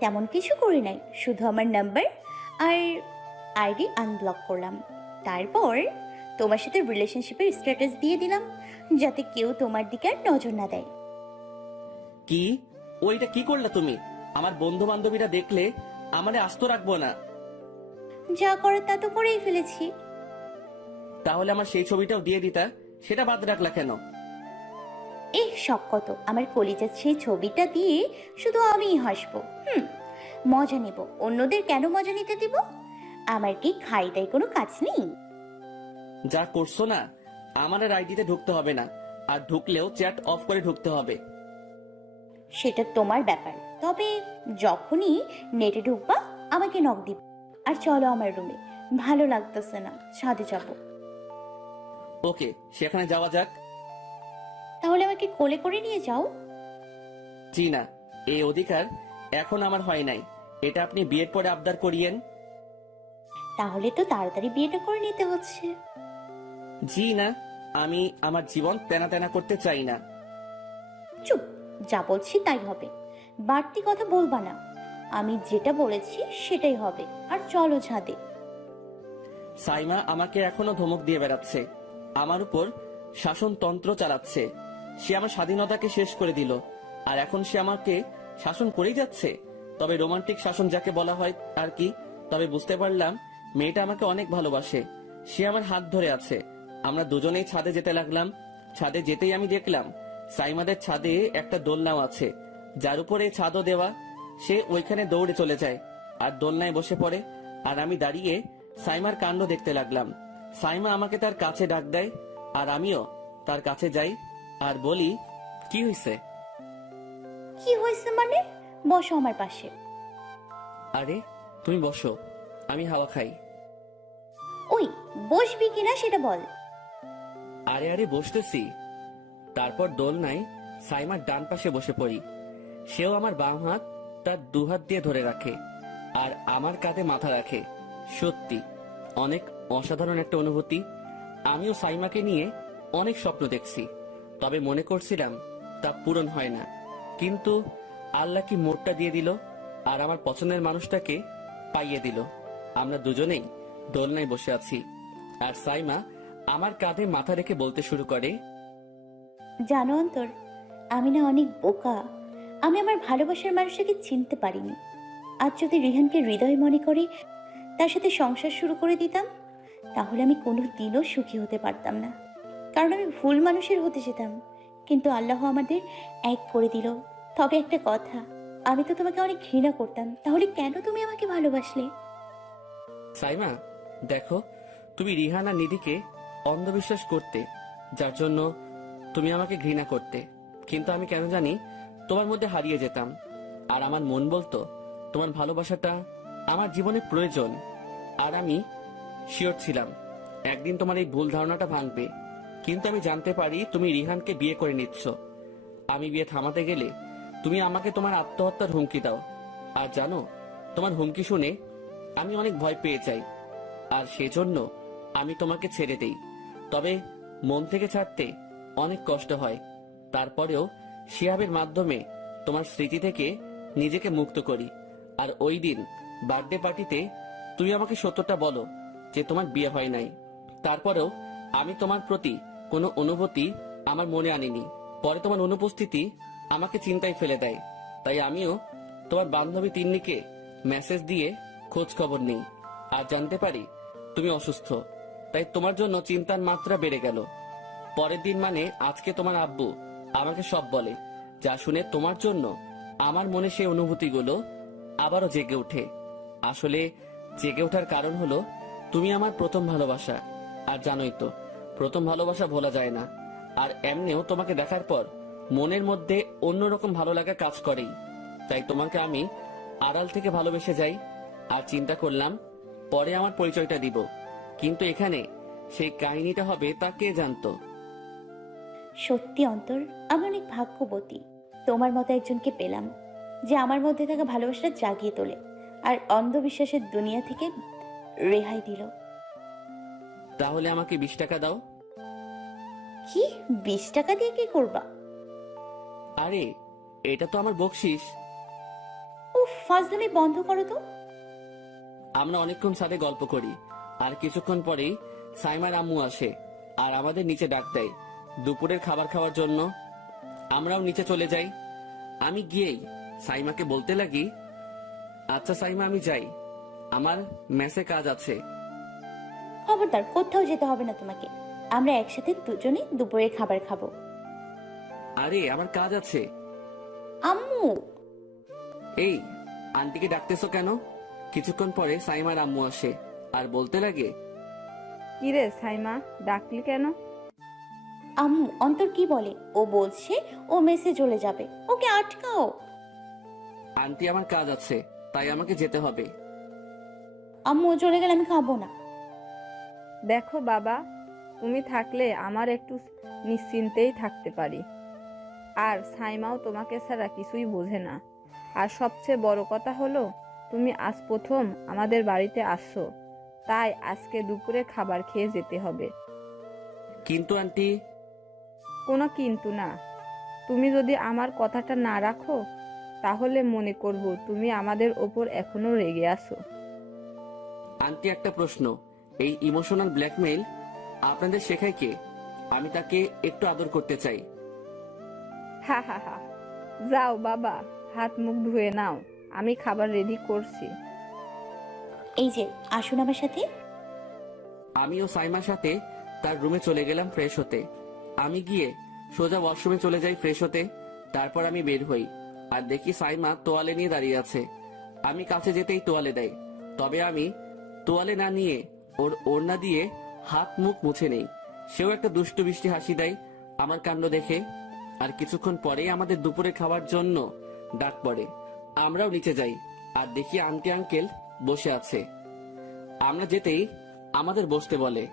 তেমন কিছু করি নাই, শুধু আমার নাম্বার আর আইডি আনব্লক করলাম। তারপর তোমার সাথে রিলেশনশিপের স্ট্যাটাস দিয়ে দিলাম, যাতে কেউ তোমার দিকে আর নজর না দেয়। কি? ওইটা কি করলা তুমি? আমার বন্ধু বান্ধবীরা দেখলে আমারে আস্ত রাখবো না। যা করার তা তো করেই ফেলেছি। তাহলে আমার সেই ছবিটাও দিয়ে দিতা, সেটা বাদ রাখলা কেন? এই শখ কত, আমার কলিজার সেই ছবিটা দিয়ে শুধু আমিই হাসবো। মজা নেব, অন্যদের কেন মজা নিতে দিব? আমার কি খাই দাই কোনো কাজ নেই? যা করছো না, আমার আর আইডিতে ঢুকতে হবে না, আর ঢুকলেও চ্যাট অফ করে ঢুকতে হবে। সেটা তোমার ব্যাপার, তবে যখনই নেটে ঢুকবা আমাকে নক দিব। আর চলো আমার রুমে, ভালো লাগতেছে না, ছাদে যাব। ওকে, সেখানে যাওয়া যাক। তাহলে আমাকে কোলে করে নিয়ে যাও। জি না, এই অধিকার এখন আমার হয় নাই। এটা আপনি বিয়ের পরে আবদার করিয়েন। তাহলে তো তাড়াতাড়ি বিয়েটা করে নিতে হচ্ছে। জি না, আমি আমার জীবন তেনা তেনা করতে চাই না। চুপ, যা বলছি তাই হবে, বাড়তি কথা বলবা না। আমি যেটা বলেছি সেটাই হবে। আর চলো ছাদে। সাইমা আমাকে এখনো ধমক দিয়ে বেড়াচ্ছে, আমার উপর শাসনতন্ত্র চালাচ্ছে। সে আমার স্বাধীনতাকে শেষ করে দিল, আর এখন সে আমাকে শাসন করেই যাচ্ছে। তবে রোমান্টিক শাসন যাকে বলা হয় আর কি। তবে বুঝতে পারলাম মেয়েটা আমাকে অনেক ভালোবাসে। সে আমার হাত ধরে আছে, আমরা দুজনেই ছাদে যেতে লাগলাম। ছাদে যেতেই আমি দেখলাম সাইমাদের ছাদে একটা দোলনাও আছে, যার উপরে ছাদও দেওয়া। সে ওইখানে দৌড়ে চলে যায় আর দোলনায় বসে পড়ে, আর আমি দাঁড়িয়ে সাইমার কাণ্ড দেখতে লাগলাম। সাইমা আমাকে তার কাছে ডাক দেয়, আর আমিও তার কাছে যাই আর বলি, কি হয়েছে? কি হয়েছে মানে? বসো আমার পাশে। আরে তুমি বসো, আমি হাওয়া খাই। ওই, বসবি কিনা সেটা বল। আরে আরে বসতেছি। তারপর দোলনায় সাইমার ডান পাশে বসে পড়ি। সেও আমার বাম হাত তার দুহাত দিয়ে ধরে রাখে আর আমার কাঁধে মাথা রাখে। সত্যি অনেক অসাধারণ একটা অনুভূতি। আমিও সাইমাকে নিয়ে অনেক স্বপ্ন দেখছি, তবে মনে করছিলাম তা পূরণ হয় না। কিন্তু আল্লাহ কি মোড়টা দিয়ে দিল, আর আমার পছন্দের মানুষটাকে পাইয়ে দিল। আমরা দুজনেই দোলনায় বসে আছি, আর সাইমা আমার কাঁধে মাথা রেখে বলতে শুরু করে, জানো অন্তর, আমি না অনেক বোকা। আমি আমার ভালোবাসার মানুষটাকে চিনতে পারিনি। আজ যদি রিহানকে হৃদয় মনে করে তার সাথে সংসার শুরু করে দিতাম, তাহলে আমি কোনো দিনও সুখী হতে পারতাম না। কারণ আমি ভুল মানুষের হতে যেতাম। কিন্তু আল্লাহ আমাদের এক করে দিল। তবে একটা কথা, আমি তো তোমাকে অনেক ঘৃণা করতাম, তাহলে কেন তুমি আমাকে ভালোবাসলে? সাইমা দেখো, তুমি রিহান আর নিধিকে অন্ধবিশ্বাস করতে, যার জন্য তুমি আমাকে ঘৃণা করতে। কিন্তু আমি কেন জানি তোমার মধ্যে হারিয়ে যেতাম, আর আমার মন বলতো তোমার ভালোবাসাটা আমার জীবনে প্রয়োজন। আর আমি শিওর ছিলাম একদিন তোমার এই ভুল ধারণাটা ভাঙবে। কিন্তু আমি জানতে পারি তুমি রিহানকে বিয়ে করে নিচ্ছ। আমি বিয়ে থামাতে গেলে তুমি আমাকে তোমার আত্মহত্যার হুমকি দাও। আর জানো, তোমার হুমকি শুনে আমি অনেক ভয় পেয়ে যাই, আর সেজন্য আমি তোমাকে ছেড়ে দেই। তবে মন থেকে ছাড়তে অনেক কষ্ট হয়। তারপরেও শিহাবের মাধ্যমে তোমার স্মৃতি থেকে নিজেকে মুক্ত করি। আর ওই দিন বার্থডে পার্টিতে তুমি আমাকে সত্যটা বলো যে তোমার বিয়ে হয় নাই। তারপরেও আমি তোমার প্রতি কোনো অনুভূতি আমার মনে আনিনি। পরে তোমার অনুপস্থিতি আমাকে চিন্তায় ফেলে দেয়। তাই আমিও তোমার বান্ধবী তিন্নিকে মেসেজ দিয়ে খোঁজ খবর নেই, আর জানতে পারি তুমি অসুস্থ। তাই তোমার জন্য চিন্তার মাত্রা বেড়ে গেল। পরের দিন মানে আজকে তোমার আব্বু আমাকে সব বলে, যা শুনে তোমার জন্য আমার মনে সেই অনুভূতিগুলো আবারও জেগে ওঠে। আসলে জেগে ওঠার কারণ হলো তুমি আমার প্রথম ভালোবাসা। আর জানোই তো, প্রথম ভালোবাসা ভোলা যায় না। আর এমনিও তোমাকে দেখার পর মনের মধ্যে অন্যরকম ভালো লাগা কাজ করেই। তাই তোমাকে আমি আড়াল থেকে ভালোবেসে যাই, আর চিন্তা করলাম পরে আমার পরিচয়টা দিব। কিন্তু এখানে সেই কাহিনীটা হবে তা কে জানতো। সত্যি অন্তর, আমি অনেক ভাগ্যবতী। তোমার মতো একজনকে পেলাম, যে আমার মধ্যে থাকা ভালোবাসাটা জাগিয়ে তোলে আর অন্ধবিশ্বাসের দুনিয়া থেকে রেহাই দিল। তাহলে আমাকে 20 টাকা দাও। কি? 20 টাকা দিয়ে কি করবা? আরে এটা তো আমার বকশিস। উফ, ফাজলামি বন্ধ করো তো। আমরা অনেকক্ষণ সাথে গল্প করি, আর কিছুক্ষণ পরেই সাইমার আম্মু আসে আর আমাদের নিচে ডাক দেয় দুপুরের খাবার খাওয়ার জন্য। আমরাও নিচে চলে যাই। আমি গিয়েই সাইমাকে বলতে লাগি, আচ্ছা সাইমা, আমি যাই, আমার মেসে কাজ আছে। খবরদার, কোথাও যেতে হবে না তোমাকে। আমরা একসাথে দুজনে দুপুরের খাবার খাবো। আরে আমার কাজ আছে। আম্মু। এই, আন্টিকে ডাকতেছো কেন? কিছুক্ষণ পরে সাইমার আম্মু আসে আর বলতে লাগে, কিরে সাইমা, ডাকলি কেন? আম্মু, অন্তর কি বলে? ও বলছে ও মেসে চলে যাবে, ওকে আটকাও। আন্টি আমার কাজ আছে, তাই আমাকে যেতে হবে। আম্মু ও চলে গেলে আমি খাবো না। দেখো বাবা, তুমি থাকলে আমার একটু নিশ্চিন্তেই থাকতে পারি। আর সাইমাও তোমাকে ছাড়া কিছুই বোঝে না। আর সবচেয়ে বড় কথা হলো, তুমি আজ প্রথম আমাদের বাড়িতে আসছো, তাই আজকে দুপুরে খাবার খেয়ে যেতে হবে। কিন্তু আন্টি। কোনো কিন্তু না। তুমি যদি আমার কথাটা না রাখো, তাহলে মনে করব তুমি আমাদের ওপর এখনো রেগে আছো। আন্টি, একটা প্রশ্ন, এই ইমোশনাল ব্ল্যাকমেইল আপনাদের শেখায় কে? আমি তাকে একটু আদর করতে চাই। হা হা হা। যাও বাবা, হাত মুখ ধুয়ে নাও, আমি খাবার রেডি করছি। এই যে, আসুন আমার সাথে। আমিও সাইমার সাথে তার রুমে চলে গেলাম ফ্রেশ হতে। আমি গিয়ে সোজা ওয়াশরুমে চলে যাই ফ্রেশ হতে। তারপর আমি বের হই আর দেখি সাইমা তোয়ালে নিয়ে দাঁড়িয়ে আছে। আমি কাছে যেতেই তোয়ালে দেয়, তবে আমি তোয়ালে না নিয়ে ওর ওড়না দিয়ে হাত মুখ মুছে নেই। সেও একটা দুষ্টু বৃষ্টি হাসি দেয় আমার কাণ্ড দেখে। আর কিছুক্ষণ পরেই আমাদের দুপুরে খাওয়ার জন্য ডাক পড়ে। আমরাও নিচে যাই আর দেখি আন্টি আঙ্কেল বসে আছে। আমরা যেতেই আমাদের বসতে বলে।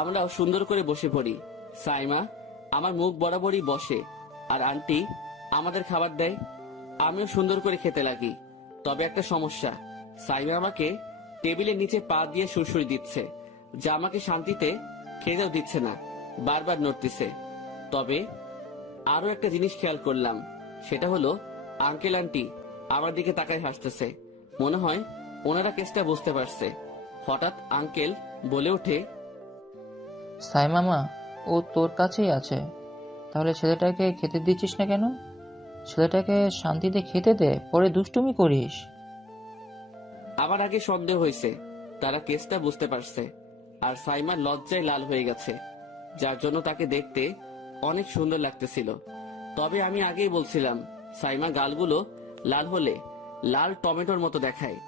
আমরাও সুন্দর করে বসে পড়ি। সাইমা আমার মুখ বরাবরই বসে আর আন্টি আমাদের খাবার দেয়। আমিও সুন্দর করে খেতে লাগি। তবে একটা সমস্যা, সাইমা আমাকে টেবিলের নিচে পা দিয়ে সুরসুরি দিচ্ছে, যা আমাকে শান্তিতে খেতেও দিচ্ছে না, বারবার নড়তেছে। তবে আরো একটা জিনিস খেয়াল করলাম, সেটা হলো আঙ্কেল আন্টি আমার দিকে তাকায় হাসতেছে। মনে হয় ওনারা কেসটা বুঝতে পারছে। হঠাৎ আঙ্কেল বলে ওঠে, সাইমামা, ও তোর কাছেই আছে, তাহলে ছেলেটাকে খেতে দিচ্ছিস না কেন? ছেলেটাকে শান্তিতে খেতে দে, পরে দুষ্টুমি করিস। আমার আগে সন্দেহ হয়েছে তারা কেসটা বুঝতে পারছে, আর সাইমা লজ্জায় লাল হয়ে গেছে, যার জন্য তাকে দেখতে অনেক সুন্দর লাগতেছিল। তবে আমি আগেই বলছিলাম, সাইমা গালগুলো লাল হলে লাল টমেটোর মতো দেখায়।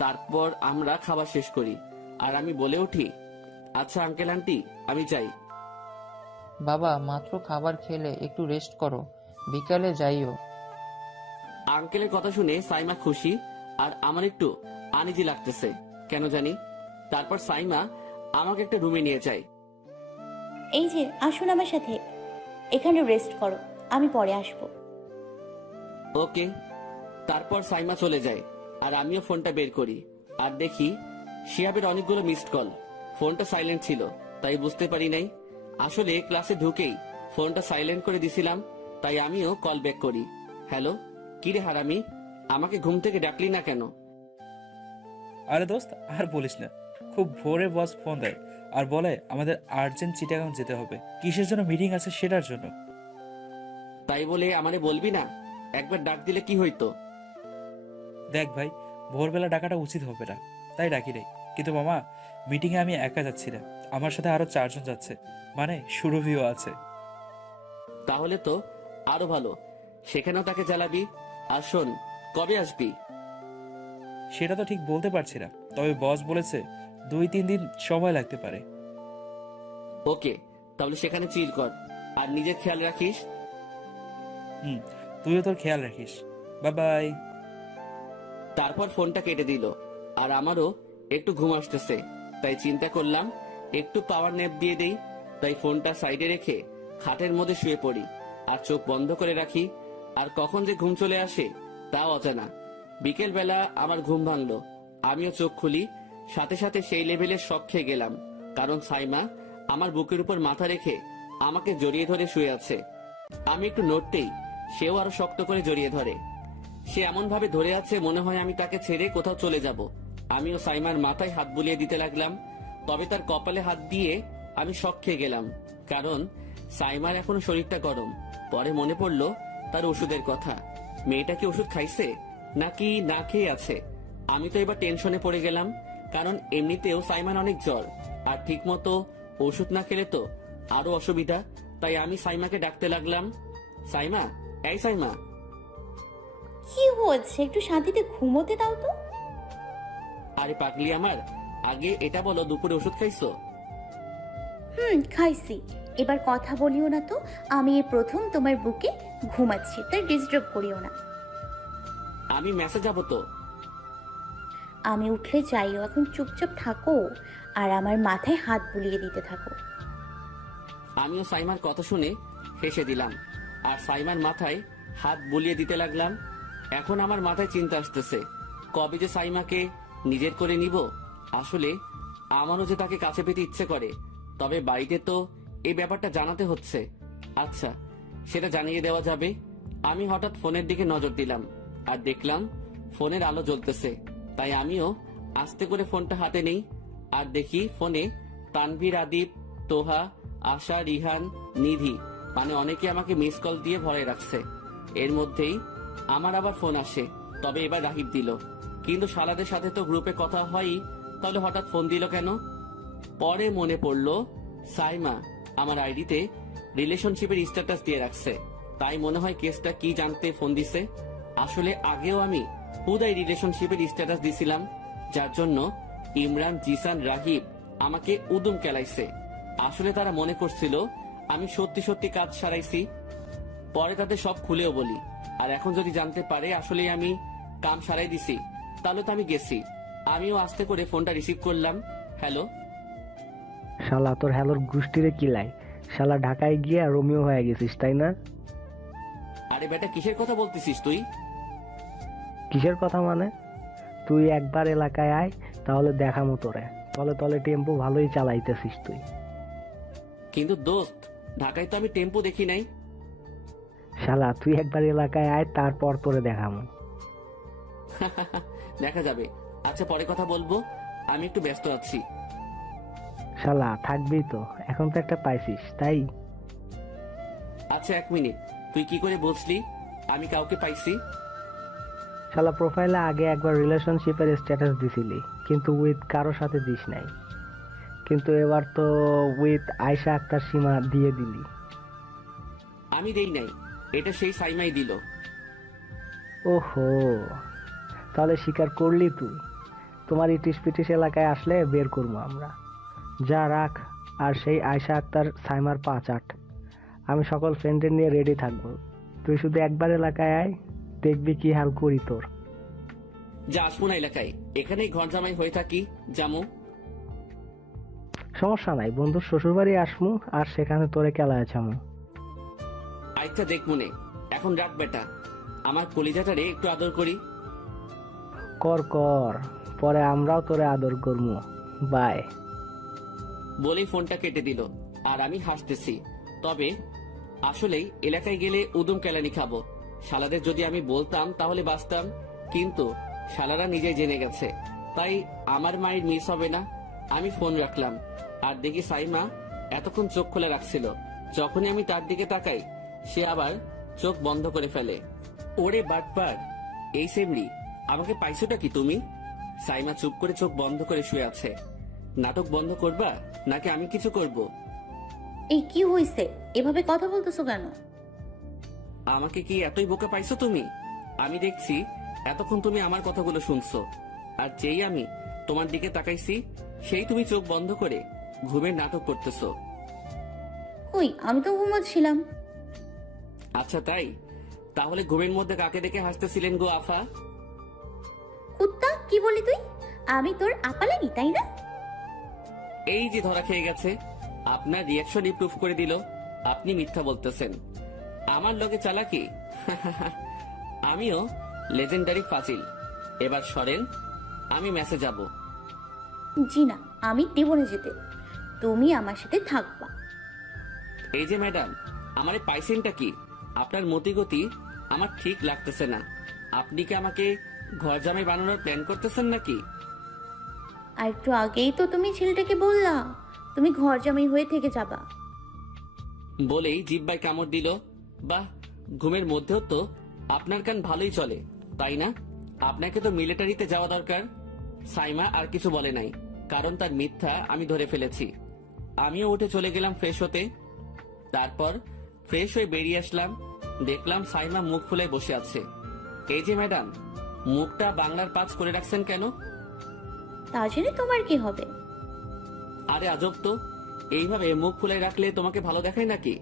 তারপর আমরা খাবার শেষ করি আর আমি বলে উঠি, আচ্ছা আঙ্কেল আন্টি, আমি যাই। বাবা, মাত্র খাবার খেলে একটু রেস্ট করো, বিকালে যাইও। আঙ্কেলের কথা শুনে সাইমা খুশি, আর আমার একটু আনিজি লাগতেছে কেন জানি। তারপর সাইমা আমাকে একটা রুমে নিয়ে যায়। এই যে, আসুন আমার সাথে, এখানে রেস্ট করো, আমি পরে আসবো। ওকে। তারপর সাইমা চলে যায় আর আমিও ফোনটা বের করি আর দেখি শিহাবের অনেকগুলো মিসড কল। ফোনটা সাইলেন্ট ছিল, তাই বুঝতে পারি নাই। আসলে ক্লাসে ঢুকেই ফোনটা সাইলেন্ট করে দিছিলাম, তাই আমিও কল ব্যাক করি। হ্যালো, কিরে হারামি, আমাকে ঘুম থেকে ডাকলি না কেন? আরে দোস্ত, আর বলিস না, খুব ভোরে বস ফোন দেয় আর বলে আমাদের আর্জেন্ট চিটাগাং যেতে হবে, কিসের জন্য মিটিং আছে সেটার জন্য। তাই বলে আমারে বলবি না? একবার ডাক দিলে কি হইতো? দেখ ভাই, ভোরবেলা ডাকাটা উচিত হবে না, তাই ডাকি নাই। কিন্তু মামা, মিটিংয়ে আমি একা যাচ্ছি না, আমার সাথে আরো 4 জন যাচ্ছে, মানে সুরভিও আছে। তাহলে তো আরো ভালো, সেখানেও তাকে জ্বালাবি। আর শোন, কবে আসবি? সেটা তো ঠিক বলতে পারছি না, তবে বস বলেছে 2-3 দিন সময় লাগতে পারে। ওকে, তাহলে সেখানে চিল কর আর নিজের খেয়াল রাখিস। হুম, তুইও তোর খেয়াল রাখিস। Bye bye. তারপর ফোনটা কেটে দিল আর আমারও একটু ঘুম আসতেছে, তাই চিন্তা করলাম একটু পাওয়ার ন্যাপ দিয়ে দেই। তাই ফোনটা সাইডে রেখে খাটের মধ্যে শুয়ে পড়ি আর চোখ বন্ধ করে রাখি। আর কখন যে ঘুম চলে আসে তাও অজানা। বিকেল বেলা আমার ঘুম ভাঙলো, আমিও চোখ খুলি, সাথে সাথে সেই লেভেলের শক খেয়ে গেলাম, কারণ সাইমা আমার বুকের উপর মাথা রেখে আমাকে জড়িয়ে ধরে শুয়ে আছে। আমি একটু নড়তেই সেও আরো শক্ত করে জড়িয়ে ধরে। সে এমন ভাবে ধরে আছে মনে হয় আমি তাকে ছেড়ে কোথাও চলে যাব। আমিও সাইমার মাথায় হাত বুলিয়ে দিতে লাগলাম, তবে তার কপালে হাত দিয়ে আমি শক খেয়ে গেলাম, কারণ সাইমার এখনো শরীরটা গরম। পরে মনে পড়লো তার ওষুধের কথা। মেয়েটা কি ওষুধ খাইছে নাকি না খেয়ে আছে? আমি তো এবার টেনশনে পড়ে গেলাম, কারণ এমনিতেও সাইমার অনেক জ্বর, আর ঠিক মতো ওষুধ না খেলে তো আরো অসুবিধা। তাই আমি সাইমাকে ডাকতে লাগলাম, সাইমা, এই সাইমা। কি হচ্ছে, একটু শান্তিতে ঘুমোতে দাও তো। আরে পাগলি আমার, আগে এটা বলো দুপুরে ওষুধ খাইছো? খাইছি। এবার কথা বলিও না তো, আমি এই প্রথম তোমার বুকে ঘুমাচ্ছি, তাই ডিস্টার্ব করিও না। আমি মেসেজ যাবো তো। আমি উঠলে যাইও, এখন চুপচাপ থাকো আর আমার মাথায় হাত বুলিয়ে দিতে থাকো। আমিও সাইমার কথা শুনে হেসে দিলাম আর সাইমার মাথায় হাত বুলিয়ে দিতে লাগলাম। এখন আমার মাথায় চিন্তা আসতেছে, কবে যে সাইমাকে নিজের করে নিব। আসলে আমারও যে তাকে কাছে পেতে ইচ্ছে করে, তবে বাড়িতে তো এই ব্যাপারটা জানাতে হচ্ছে। আচ্ছা, সেটা জানিয়ে দেওয়া যাবে। আমি হঠাৎ ফোনের দিকে নজর দিলাম আর দেখলাম ফোনের আলো জ্বলতেছে, তাই আমিও আস্তে করে ফোনটা হাতে নেই আর দেখি ফোনে তানভীর, আদিব, তোহা, আশা, রিহান, নিধি, মানে অনেকে আমাকে মিস কল দিয়ে ভরে রাখছে। এর মধ্যেই আমার আবার ফোন আসে, তবে এবার রাহিব দিল। কিন্তু শালাদের সাথে তো গ্রুপে কথা হয়ই, তাহলে হঠাৎ ফোন দিল কেন? পরে মনে পড়লো সাইমা আমার আইডিতে রিলেশনশিপের স্ট্যাটাস দিয়ে রাখছে, তাই মনে হয় কেসটা কি জানতে ফোন দিছে। আসলে আগেও আমি হুদাই রিলেশনশিপের স্ট্যাটাস দিছিলাম, যার জন্য ইমরান, জিসান, রাহিব আমাকে উদুম কেলাইছে। আসলে তারা মনে করছিল আমি সত্যি সত্যি কাজ সারাইছি। পরে তাদের সব খুলেও বলি, আর এখন যদি জানতে পারে আসলে আমি কাম সারাই দিছি, তাহলে তো আমি গেছি। আমিও আস্তে করে ফোনটা রিসিভ করলাম। হ্যালো। শালা তোর হ্যালোর গোষ্ঠীরে কিলাই, শালা ঢাকায় গিয়ে রোমিও হয়ে গেছিস তাই না? আরে বেটা, কিসের কথা বলতেছিস তুই? কিসের কথা মানে? তুই একবার এলাকায় আয়, তাহলে দেখামো তোরে। তলে তলে টেম্পো ভালোই চালাইতেছিস তুই। কিন্তু দোস্ত, ঢাকায় তো আমি টেম্পো দেখি নাই। শালা তুই একবার এলাকায় আয়, তারপর তোরে দেখামো। দেখা যাবে। আচ্ছা, পরে কথা বলবো, আমি একটু ব্যস্ত আছি। শালা থাকবি তো, এখন তো একটা পাইছিস তাই। আচ্ছা, 1 মিনিট, তুই কি করে বুঝলি আমি কাউকে পাইছি? শালা প্রোফাইলে আগে একবার রিলেশনশিপের স্ট্যাটাস দিছিলি, কিন্তু উইথ কারো সাথে দিস নাই। কিন্তু এবার তো উইথ আয়শা আক্তার সীমা দিয়ে দিলি। আমি দেই নাই, এটা সেই সাইমাই দিল। ওহো, তাহলে স্বীকার করলি তুই। তোমার ইটিস পিটিস এলাকায় আসলে বের করবো আমরা। যা রাখ, আর সেই আয়শা আক্তার সাইমার 5-8 আমি সকল ফ্রেন্ডের নিয়ে রেডি থাকবো। তুই শুধু একবার এলাকায় আয়, দেখবি কি হাল করি তোর। যা আসবো না এলাকায়, এখানেই ঘর জামাই হয়ে থাকি। জামু। সমস্যা নাই, বন্ধুর শ্বশুরবাড়ি আসমু, আর সেখানে তোরে কেলায় ছামু। আচ্ছা দেখ মনে, এখন রাখ বেটা, আমার কলিজাটারে একটু আদর করি। কর কর, পরে আমরাও তোরে আদর করমু। বাই। বলেই ফোনটা কেটে দিল আর আমি হাসতেছি। তবে আসলেই এলাকায় গেলে উদুম কেলানি খাবো। শালাদের যদি আমি বলতাম তাহলে বাঁচতাম, কিন্তু শালারা নিজেই জেনে গেছে, তাই আমার মায়ের মিস হবে না। আমি ফোন রাখলাম আর দেখি সাইমা এতক্ষণ চোখ খোলা রাখছিল। যখনই আমি তার দিকে তাকাই, সে আবার চোখ বন্ধ করে ফেলে। ওরে বাটপার, এই সেমরি, আমাকে পাইছোটা কি তুমি? সাইমা চুপ করে চোখ বন্ধ করে শুয়ে আছে। নাটক বন্ধ করবা নাকি আমি কিছু করব? এই কি হয়েছে, এভাবে কথা বলতেছো কেন? আমাকে কি এতই বোকা পাইছো তুমি? আমি দেখছি এতক্ষণ তুমি আমার কথাগুলো শুনছো, আর যেই আমি তোমার দিকে তাকাইছি সেই তুমি চোখ বন্ধ করে ঘুমের নাটক করতেছো। কই, আমি তো ঘুমোচ্ছিলাম। আচ্ছা তাই, তাহলে ঘুমের মধ্যে কাকে দেখে হাসতেছিলেন গো আফা? কুত্তা, কি বলি তুই? আমি তোর আপা লাগি তাই না? এই যে ধরা খেয়ে গেছে, আপনার রিয়াকশনই প্রুফ করে দিল আপনি মিথ্যা বলতেছেন। আমার লগে চালাকি? আমিও লেজেন্ডারি ফাজিল। এবার সরেন, আমি মেসে যাব। জি না, আমি দেব না যেতে। তুমি আমার সাথে থাকবা। এই যে ম্যাডাম, আমারে পাইছেনটা কি? আপনার মতিগতি আমার ঠিক লাগতেছে না। আপনি কি আমাকে ঘর জামাই বানানোর প্ল্যান করতেছেন নাকি? আর একটু আগেই তো তুমি ছেলেটাকে বললা তুমি ঘর জামাই হয়ে থেকে যাবা। বলেই জিব্বায় কামড় দিল। বাহ, ঘুমের মধ্যেও তো আপনার কান ভালোই চলে, তাই না? আপনাকে তো মিলিটারিতে যাওয়া দরকার। সাইমা আর কিছু বলে নাই, কারণ তার মিথ্যা আমি ধরে ফেলেছি। আমিও উঠে চলে গেলাম ফ্রেশ হতে। তারপর ফ্রেশ হয়ে বেরিয়ে আসলাম, দেখলাম সাইমা মুখ ফুলে বসে আছে। এই যে ম্যাডাম, মুখটা বাংলার পাঁচ করে রাখছেন কেন? তা জেনে তোমার কি হবে? আরে আজব তো, এইভাবে মুখ ফুলে রাখলে তোমাকে ভালো দেখায় নাকি?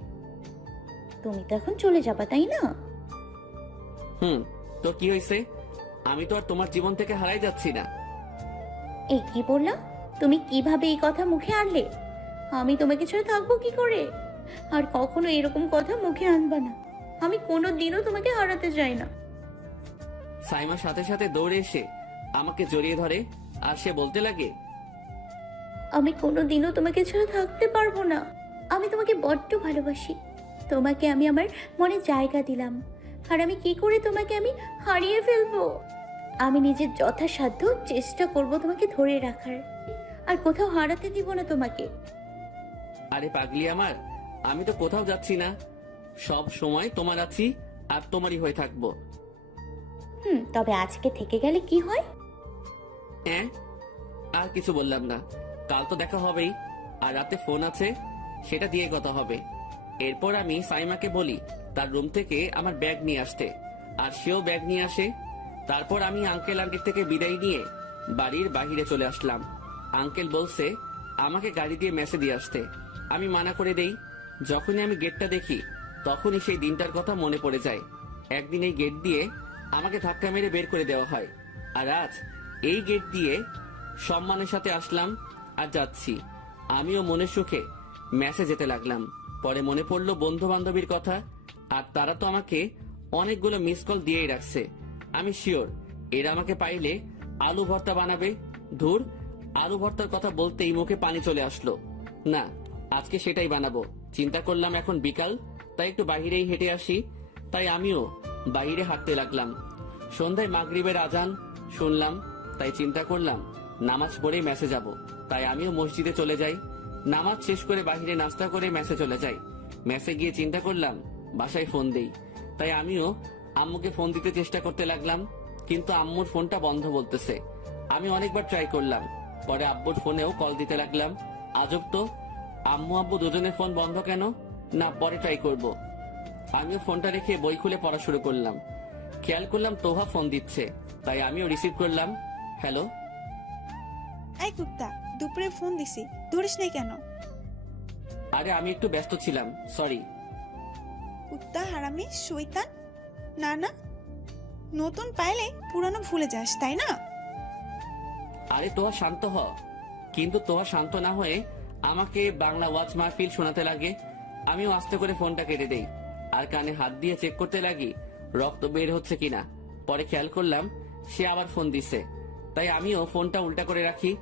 তুমি তো এখন চলে যাবা, তাই না? তো কি হয়েছে? আমি তো আর তোমার জীবন থেকে হারাই যাচ্ছি না। এই কি বললা? তুমি কিভাবে এই কথা মুখে আনলে? আমি তোমাকে ছেড়ে থাকবো কি করে? আর কখনো এরকম কথা মুখে আনবা না। আমি কোনো দিনও তোমাকে হারাতে চাই না। সাইমার সাথে সাথে দৌড়ে এসে আমাকে জড়িয়ে ধরে, আর সে বলতে লাগে, আমি কোনো দিনও তোমাকে ছেড়ে থাকতে পারবো না। আমি তোমাকে বড্ড ভালোবাসি। তোমাকে আমি আমার মনে জায়গা দিলাম, আর আমি কি করে তোমাকে আমি হারিয়ে ফেলবো? আমি নিজের যথাসাধ্য চেষ্টা করব তোমাকে ধরে রাখার, আর কোথাও হারাতে দিব না তোমাকে। আরে পাগলি আমার, আমি তো কোথাও যাচ্ছি না, সব সময় তোমার আছি আর তোমারই হয়ে থাকবো। তবে আজকে থেকে গেলে কি হয়? হ্যাঁ, আর কিছু বললাম না। কাল তো দেখা হবেই, আর রাতে ফোন আছে, সেটা দিয়ে কথা হবে। এরপর আমি সাইমাকে বলি তার রুম থেকে আমার ব্যাগ নিয়ে আসতে, আর সেও ব্যাগ নিয়ে আসে। তারপর আমি আঙ্কেল আন্টির থেকে বিদায় নিয়ে বাড়ির বাহিরে চলে আসলাম। আঙ্কেল বলছে আমাকে গাড়ি দিয়ে মেসে দিয়ে আসতে। আমি মানা করে দেই। যখনই আমি গেটটা দেখি তখনই সেই দিনটার কথা মনে পড়ে যায়। একদিন এই গেট দিয়ে আমাকে ধাক্কা মেরে বের করে দেওয়া হয়, আর আজ এই গেট দিয়ে সম্মানের সাথে আসলাম আর যাচ্ছি। আমিও মনের সুখে মেসে যেতে লাগলাম। পরে মনে পড়লো বন্ধু বান্ধবীর কথা, আর তারা তো আমাকে অনেকগুলো মিস কল দিয়েই রাখছে। আমি শিওর এরা আমাকে পাইলে আলু ভর্তা বানাবে। ধুর, আলু ভর্তার কথা বলতেই মুখে পানি চলে আসলো। না, আজকে সেটাই বানাবো। চিন্তা করলাম এখন বিকাল, তাই একটু বাহিরেই হেঁটে আসি। তাই আমিও বাইরে হাঁটতে লাগলাম। সন্ধ্যায় মাগরিবের আজান শুনলাম, তাই চিন্তা করলাম নামাজ পড়েই মেসে যাব। তাই আমিও মসজিদে চলে যাই। নামাজ শেষ করে বাহিরে নাস্তা করে মেসে চলে যাই। মেসে গিয়ে চিন্তা করলাম বাসায় ফোন দেই। তাই আমিও আম্মুকে ফোন দিতে চেষ্টা করতে লাগলাম, কিন্তু আম্মুর ফোনটা বন্ধ বলতেছে। আমি অনেকবার ট্রাই করলাম, পরে আব্বুর ফোনেও কল দিতে লাগলাম। আজব তো, আম্মু আব্বু দুজনের ফোন বন্ধ কেন? না, পরে ট্রাই করব। আমিও ফোনটা রেখে বই খুলে পড়া শুরু করলাম। খেয়াল করলাম তোহা ফোন দিচ্ছে, তাই আমিও রিসিভ করলাম। হ্যালো। এই কুত্তা, দুপুরে ফোন দিছি, ধরিস নাই কেন? আরে আমি একটু ব্যস্ত ছিলাম, সরি। কুত্তা হারামি শয়তান। না না, নতুন পাইলে পুরানো ভুলে যাস, তাই না? আরে তোহা শান্ত হ। কিন্তু তোহা শান্ত না হয়ে আমাকে বাংলা ওয়াজ মাহফিল শোনাতে লাগে। আমিও আস্তে করে ফোনটা কেটে দেই, আর কানে হাত দিয়ে চেক করতে লাগি রক্ত বের হচ্ছে কিনা। পরে খেয়াল করলাম সে আবার ফোন দিছে, তাই আমিও ফোনটা উল্টা করে রাখি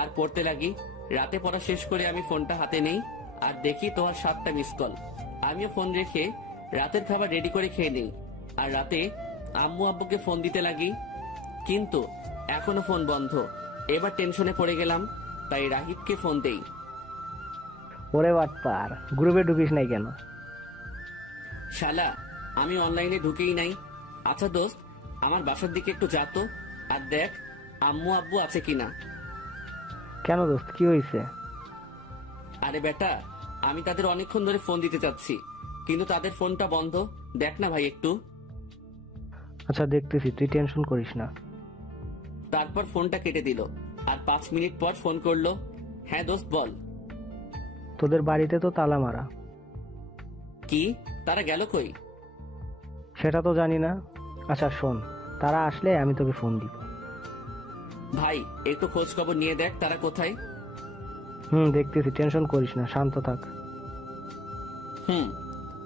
আর পড়তে লাগি। রাতে পড়া শেষ করে আমি ফোনটা হাতে নেই আর দেখি তোমার 7টা মিস কল। আমিও ফোন রেখে রাতের খাবার রেডি করে খেয়ে নেই, আর রাতে আম্মু আব্বুকে ফোন দিতে লাগি, কিন্তু এখনো ফোন বন্ধ। এবার টেনশনে পড়ে গেলাম, তাই রাহিবকে ফোন দেই। ওরে বাটপার, গ্রুপে ঢুকিস নাই কেন? শালা, আমি অনলাইনে ঢুকেই নাই। আচ্ছা দোস্ত, আমার বাসার দিকে একটু যা তো, আর দেখ আম্মু আব্বু আছে কিনা। কেন দোস্ত, কি হয়েছে? আরে বেটা, আমি তাদের অনেকক্ষণ ধরে ফোন দিতে চাচ্ছি, কিন্তু তাদের ফোনটা বন্ধ। দেখ না ভাই একটু। আচ্ছা দেখতেছি, তুই টেনশন করিস না। তারপর ফোনটা কেটে দিল, আর 5 মিনিট পর ফোন করলো। হ্যাঁ দোস্ত বল। তোদের বাড়িতে তো তালা মারা। কি, তারা গেল কই? সেটা তো জানি না। আচ্ছা শোন, তারা আসলে আমি তোকে ফোন দিব। ভাই একটু খোঁজ খবর নিয়ে দেখ তারা কোথায়। দেখতেছি, টেনশন করিস না, শান্ত থাক।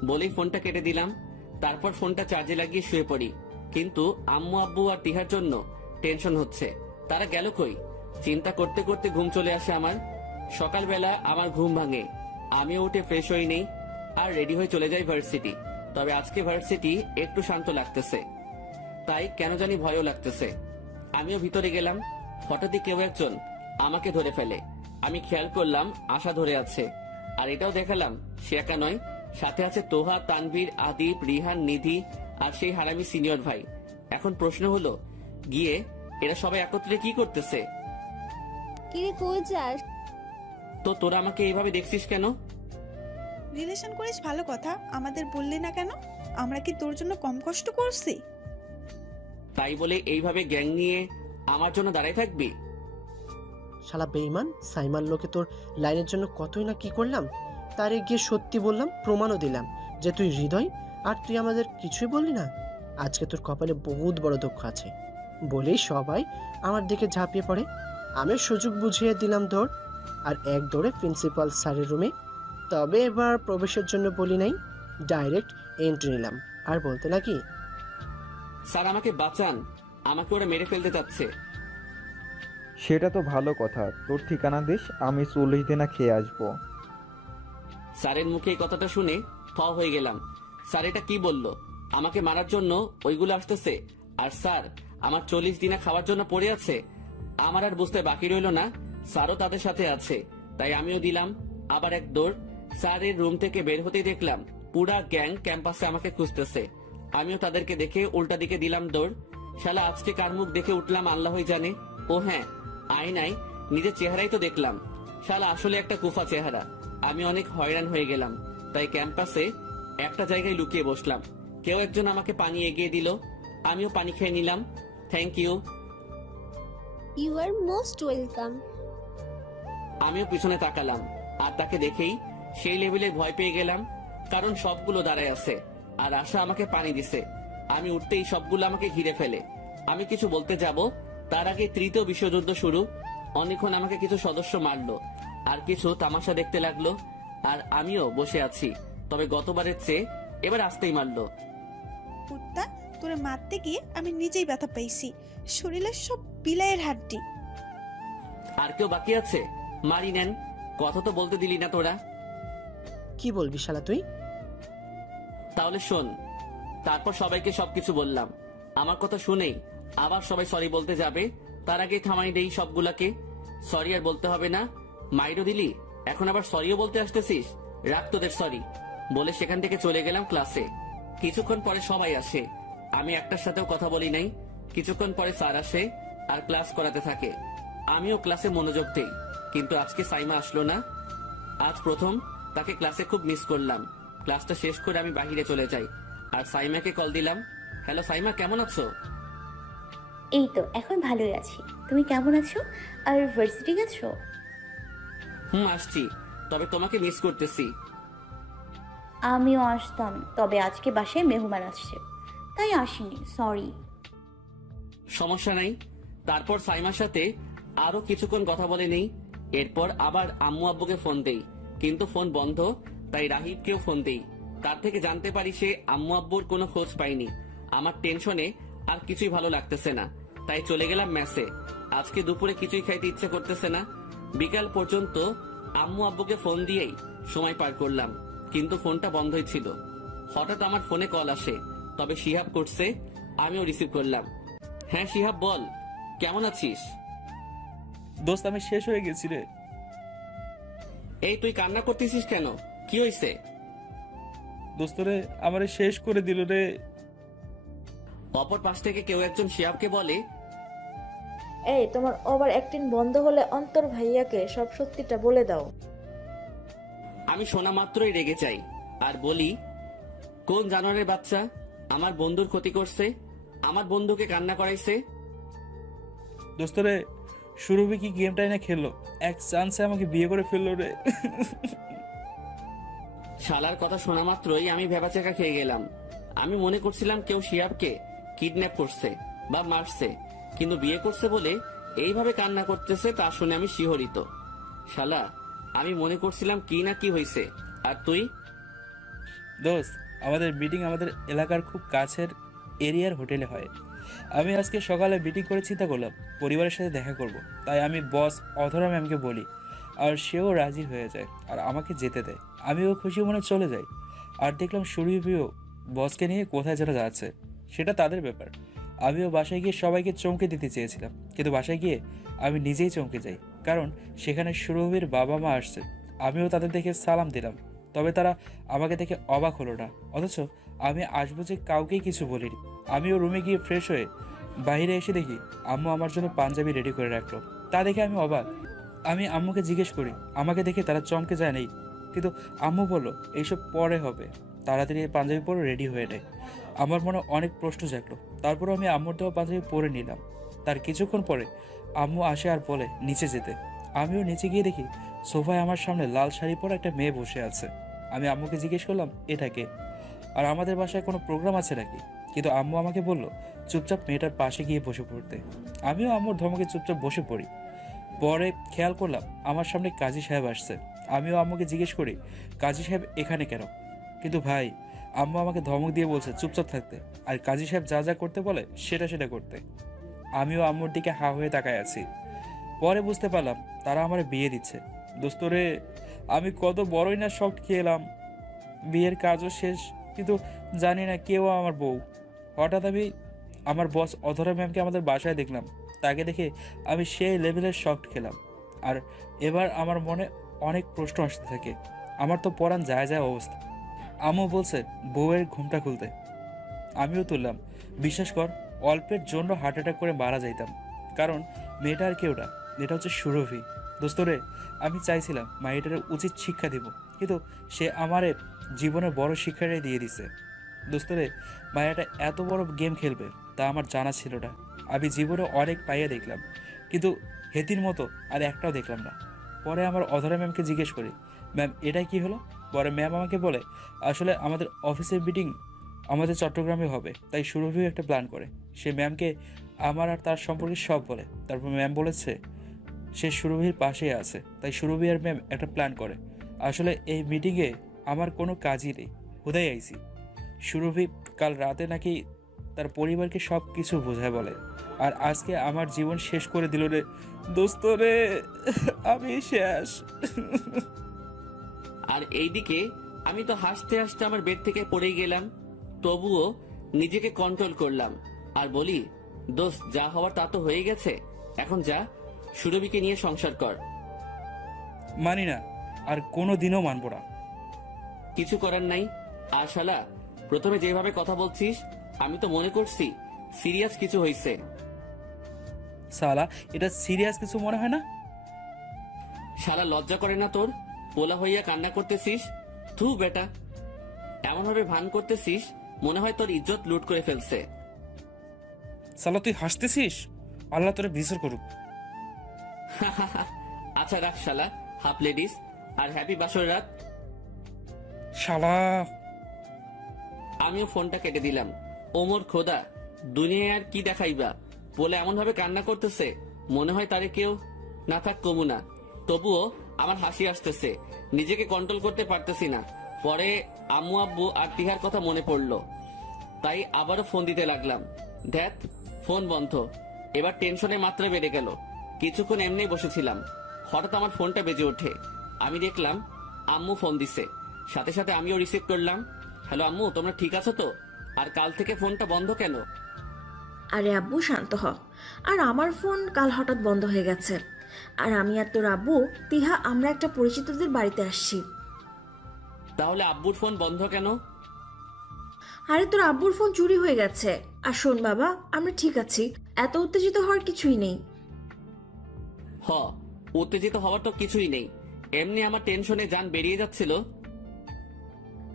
বলেই ফোনটা কেটে দিলাম। তারপর ফোনটা চার্জে লাগিয়ে শুয়ে পড়ি, কিন্তু আম্মু আব্বু আর টিহার জন্য টেনশন হচ্ছে। তারা গেল কই? চিন্তা করতে করতে ঘুম চলে আসে আমার। সকালবেলা আমার ঘুম ভাঙে, আমিও উঠে ফ্রেশ হই নেই আর রেডি হয়ে চলে যাই ভার্সিটি। তবে আজকে ভার্সিটি একটু শান্ত লাগতেছে। তাই কেন জানি ভয়ও লাগতেছে। আমিও ভিতরে গেলাম। হঠাৎই কেউ একজন আমাকে ধরে ফেলে। আমি খেয়াল করলাম আশা ধরে আছে, আর এটাও দেখালাম সে একা নয়, সাথে আছে তোহা, তানভীর, আদিপ, রিহান, নিধি আর সেই হারামি সিনিয়র ভাই। এখন প্রশ্ন হলো, গিয়ে এরা সবাই একত্রে কি করতেছে? কিরে কই যাস? তো তোরা আমাকে এইভাবে দেখছিস কেন? রিলেশন করিস ভালো কথা, আমাদের বললি না কেন? আমরা কি তোর জন্য কম কষ্ট করছি? তাই বলে এইভাবে গ্যাং নিয়ে আমার জন্য দাঁড়ায় থাকবি? শালা বেঈমান, সাইমার লোকে তোর লাইনের জন্য কতই না কি করলাম, তারে গিয়ে সত্যি বললাম, প্রমাণও দিলাম যে তুই হৃদয়, আর তুই আমাদের কিছুই বললি না। আজকে তোর কপালে বহুত বড় দুঃখ আছে বলেই সবাই আমার দিকে ঝাঁপিয়ে পড়ে। আমি সুযোগ বুঝিয়ে দিলাম দৌড়, আর এক দৌড়ে প্রিন্সিপাল স্যারের রুমে। তবে এবার প্রবেশের জন্য বলি নাই, ডাইরেক্ট এন্ট্রি নিলাম। আর বলতে নাকি, স্যার আমাকে বাঁচান, আমাকে ওরা মেরে ফেলতে চাচ্ছে। সেটা তো ভালো কথা, তোর ঠিকানা দিস, আমি 40 দিনা খেয়ে আসবো। স্যারের মুখে এই কথাটা শুনে থ হয়ে গেলাম। স্যার এটা কি বললো? আমাকে মারার জন্য ওইগুলো আসতেছে, আর স্যার আমার 40 দিনা খাওয়ার জন্য পড়ে আছে। আমার আর বুঝতে বাকি রইল না, স্যারও তাদের সাথে আছে। তাই আমিও দিলাম আবার এক দৌড়। স্যারের রুম থেকে বের হতেই দেখলাম পুরা গ্যাং ক্যাম্পাসে আমাকে খুঁজতেছে। আমিও তাদেরকে দেখে উল্টা দিকে দিলাম দৌড়। শালা আজকে কার মুখ দেখে উঠলাম আল্লাহই জানে। ও হ্যাঁ, আয়নায় নিজের চেহারাই তো দেখলাম। শালা আসলে একটা কুফা চেহারা। আমি অনেক হয়রান হয়ে গেলাম, তাই ক্যাম্পাসে একটা জায়গায় লুকিয়ে বসলাম। কেউ একজন আমাকে পানি এগিয়ে দিল, আমিও পানি খেয়ে নিলাম। Thank you. You are most welcome. আমিও পিছনে তাকালাম, আর তাকে দেখেই সেই লেভেলে ভয় পেয়ে গেলাম, কারণ সবগুলো দাঁড়ায় আছে আর আশা আমাকে পানি দিছে। আমি উঠতেই সবগুলো আমাকে ঘিরে ফেলে। আমি কিছু বলতে যাব, তার আগে তৃতীয় বিশ্বযুদ্ধ শুরু। অনেকক্ষণ আমাকে কিছু সদস্য মারলো, আর কিছু তামাশা দেখতে লাগলো, আর আমিও বসে আছি। তবে গতবারের চেয়ে এবার আসতেই মারলো। কুত্তা, তোরে মারতে গিয়ে আমি নিজেই ব্যথা পেয়েছি। শরীরের সব বিলাইয়ের হাড্ডি। আর কেউ বাকি আছে? মারি নেন। কথা তো বলতে দিলি না তোরা। কি বলবি শালা তুই? তাহলে শোন। তারপর সবাইকে সবকিছু বললাম। আমার কথা শুনেই আবার সবাই সরি বলতে যাবে, তার আগে থামাই দেই সবগুলাকে। সরি আর বলতে হবে না, মাইরও দিলি, এখন আবার সরিও বলতে আসতেছিস? রাখ তোদের সরি বলে সেখান থেকে চলে গেলাম ক্লাসে। কিছুক্ষণ পরে সবাই আসে, আমি একটার সাথেও কথা বলি নাই। কিছুক্ষণ পরে স্যার আসে আর ক্লাস করাতে থাকে। আমিও ক্লাসে মনোযোগ দেই, কিন্তু আজকে সাইমা আসলো না। আজ প্রথম তাকে ক্লাসে খুব মিস করলাম। ক্লাসটা শেষ করে আমি বাহিরে চলে যাই, আর সাইমাকে কল দিলাম। হ্যালো সাইমা, কেমন আছো? এই তো এখন ভালোই আছি। তুমি কেমন আছো? আর ভার্সিটি গেছো? আসছি, তবে তোমাকে মিস করতেছি। আমিও আসতাম, তবে আজকে বাসায় মেহমান আসছে, তাই আসিনি, সরি। সমস্যা নাই। তারপর সাইমার সাথে আরো কিছুক্ষণ কথা বলে নেই। এরপর আবার আম্মু আব্বুকে ফোন দেই, কিন্তু ফোন বন্ধ। তাই রাহিবকেও ফোন দেই। তার থেকে জানতে পারি সে আম্মু আব্বুর কোনো খোঁজ পায়নি। আমার টেনশনে আর কিছুই ভালো লাগতেছে না, তাই চলে গেলাম মেসে। আজকে দুপুরে কিছুই খাইতে ইচ্ছে করতেছে না। বিকাল পর্যন্ত আম্মু আব্বুকে ফোন দিয়েই সময় পার করলাম, কিন্তু ফোনটা বন্ধই ছিল। হঠাৎ আমার ফোনে কল আসে, তবে শিহাব করছে। আমিও রিসিভ করলাম। হ্যাঁ শিহাব বল, কেমন আছিস? দোস্ত আমি শেষ হয়ে গেছি রে। এই তুই কান্না করতেছিস কেন? কি হয়েছে? দোস্ত রে, আমারে শেষ করে দিল রে। অপর পাশ থেকে কেউ একজন শিহাবকে বলে, এই তোমার ওভার অ্যাক্টিং বন্ধ হলে অন্তর ভাইয়াকে সব সত্যিটা বলে দাও। আমি শোনা মাত্রই রেগে যাই আর বলি, কোন জানোয়ারের বাচ্চা আমার বন্ধুর ক্ষতি করছে, আমার বন্ধুকে কান্না করাইছে? দোস্ত রে, সুরভি কি গেমটাই না খেললো, এক চান্সে আমাকে বিয়ে করে ফেললো রে। শালার কথা শোনা মাত্রই আমি ভেবাচাকা খেয়ে গেলাম। আমি মনে করছিলাম কেউ শিহাবকে কিডন্যাপ করছে বা মারছে, কিন্তু বিয়ে করছে বলে এইভাবে কান্না করতেছে তা শুনে আমি শিহরিত। শালা, আমি মনে করছিলাম কি না কি হয়েছে। আর তুই? দোস্ত, আমাদের মিটিং আমাদের এলাকার খুব কাছের এরিয়ার হোটেলে হয়। আমি আজকে সকালে মিটিং করে চিন্তা করলাম পরিবারের সাথে দেখা করব। তাই আমি বস অধরা ম্যামকে বলি, আর সেও রাজি হয়ে যায় আর আমাকে যেতে দেয়। আমিও খুশি মনে চলে যাই, আর দেখলাম সুরভিও বসকে নিয়ে কোথায় যেন যাচ্ছে। সেটা তাদের ব্যাপার, আমিও বাসায় গিয়ে সবাইকে চমকে দিতে চেয়েছিলাম, কিন্তু বাসায় গিয়ে আমি নিজেই চমকে যাই, কারণ সেখানে সুরভির বাবা মা আসছে। আমিও তাদের দেখে সালাম দিলাম, তবে তারা আমাকে দেখে অবাক হলো না, অথচ আমি আসবো যে কাউকেই কিছু বলিনি। আমিও রুমে গিয়ে ফ্রেশ হয়ে বাইরে এসে দেখি আম্মু আমার জন্য পাঞ্জাবি রেডি করে রাখলো। তা দেখে আমি অবাক। আমি আম্মুকে জিজ্ঞেস করি, আমাকে দেখে তারা চমকে যায় নেই, কিন্তু আম্মু বলল এইসব পরে হবে, তাড়াতাড়ি পাঞ্জাবি পরে রেডি হয়ে নেয়। আমার মনে অনেক প্রশ্ন জাগলো, তারপরও আমি আম্মুর দেওয়া পাঞ্জাবি পরে নিলাম। তার কিছুক্ষণ পরে আম্মু আসে আর বলে নিচে যেতে। আমিও নিচে গিয়ে দেখি সোফায় আমার সামনে লাল শাড়ি পরা একটা মেয়ে বসে আছে। আমি আম্মুকে জিজ্ঞেস করলাম এটাকে, আর আমাদের বাসায় কোনো প্রোগ্রাম আছে নাকি, কিন্তু আম্মু আমাকে বলল চুপচাপ মেয়েটার পাশে গিয়ে বসে পড়তে। আমিও আম্মুর ধমকে চুপচাপ বসে পড়ি। পরে খেয়াল করলাম আমার সামনে কাজী সাহেব আসছে। আমিও আম্মুকে জিজ্ঞেস করি কাজী সাহেব এখানে কেন, কিন্তু ভাই আম্মু আমাকে ধমক দিয়ে বলছে চুপচাপ থাকতে, আর কাজী সাহেব যা যা করতে বলে সেটা করতে। আমিও আম্মুর দিকে হা হয়ে তাকায় আছি। পরে বুঝতে পারলাম তারা আমার বিয়ে দিচ্ছে। দোস্তরে আমি কত বড়ই না শক খেলাম। বিয়ের কাজও শেষ, কিন্তু জানি না কেউ আমার বউ। হঠাৎ আমি আমার বস অধরা ম্যামকে আমাদের বাসায় দেখলাম। তাকে দেখে আমি সেই লেভেলের শক খেলাম, আর এবার আমার মনে অনেক প্রশ্ন আসতে থাকে। আমার তো পরাণ যায় অবস্থা। আম্মু বলছে বউয়ের ঘুমটা খুলতে, আমিও তুললাম। বিশ্বাস কর অল্পের জন্য হার্ট অ্যাটাক করে মারা যাইতাম, কারণ মেয়েটা আর কেউ না, মেয়েটা হচ্ছে সুরভি। দোস্তরে আমি চাইছিলাম মেয়েটার উচিত শিক্ষা দিব, কিন্তু সে আমারে জীবনে বড় শিক্ষাটাই দিয়ে দিছে। দোস্তরে মায়াটা এত বড় গেম খেলবে তা আমার জানা ছিল না। আমি জীবনে অনেক পাইয়া দেখলাম, কিন্তু হেতির মতো আর একটাও দেখলাম না। পরে আমার অধরা ম্যামকে জিজ্ঞেস করি, ম্যাম এটা কি হলো? পরে ম্যাম আমাকে বলে আসলে আমাদের অফিসের মিটিং আমাদের চট্টগ্রামে হবে, তাই সুরভিও একটা প্ল্যান করে। সে ম্যামকে আমার আর তার সম্পর্কে সব বলে। তারপর ম্যাম বলেছে সে সুরভির পাশেই আছে, তাই সুরভি আর ম্যাম একটা প্ল্যান করে। আসলে এই মিটিংয়ে আমার কোনো কাজই নেই, হুদাই আইছি। সুরভি কাল রাতে নাকি তার পরিবারকে সব কিছু বোঝায় বলে, আর আজকে আমার জীবন শেষ করে দিল রে দোস্ত রে, আমি শেষ। আর এইদিকে আমি তো হাসতে হাসতে আমার বেড থেকে পড়ে গেলাম, তবুও নিজেকে কন্ট্রোল করলাম আর বলি দোস্ত যা হওয়ার তা তো হয়ে গেছে, এখন যা সুরভিকে নিয়ে সংসার কর। মানি না, আর কোনো দিনও মানবো না। কিছু করার নাই। আর শালা প্রথমে যেভাবে কথা বলছিস আমি তো মনে করছি সিরিয়াস কিছু হয়েছে। সালা এটা সিরিয়াস কিছু মনে হয় না? শালা লজ্জা করে না তোর? পোলা হইয়া কান্না করতেছিস? থু বেটা, এমন ভাবে ভান করতেছিস মনে হয় তোর ইজ্জত লুট করে ফেলছে। সালা তুই হাসতেছিস? আল্লাহ তোরে বিচার করুক। আচ্ছা রাখ শালা, হাফ লেডিস, আর হ্যাপি বাসর রাত। শালা আমিও ফোনটা কেটে দিলাম। ওমর খোদা, দুনিয়ায় আর কি দেখাইবা? বলে এমন ভাবে কান্না করতেছে মনে হয় তারে কেউ না থাক কমু না। তবুও আমার হাসি আসতেছে, নিজেকে কন্ট্রোল করতে পারতেছি না। পরে আম্মু আব্বু আর তিহার কথা মনে পড়লো, তাই আবারও ফোন দিতে লাগলাম। ধ্যাত, ফোন বন্ধ। এবার টেনশনে মাত্রা বেড়ে গেল। কিছুক্ষণ এমনি বসেছিলাম, হঠাৎ আমার ফোনটা বেজে ওঠে। আমি দেখলাম আম্মু ফোন দিছে, সাথে সাথে আমিও রিসিভ করলাম। হ্যালো আম্মু, তোমরা ঠিক আছো তো? আর কাল থেকে ফোনটা বন্ধ কেন? আরে আব্বু শান্ত হ। আর আমার ফোন কাল হঠাৎ বন্ধ হয়ে গেছে। আর আমি আর তোর আব্বু তিহা আমরা একটা পরিচিতদের বাড়িতে আসছি। তাহলে আব্বুর ফোন বন্ধ কেন? আরে তোর আব্বুর ফোন চুরি হয়ে গেছে। আর শোন বাবা, আমরা ঠিক আছি, এত উত্তেজিত হওয়ার কিছুই নেই। হ, উত্তেজিত হওয়ার তো কিছুই নেই, এমনি আমার টেনশনে জান বেরিয়ে যাচ্ছিল।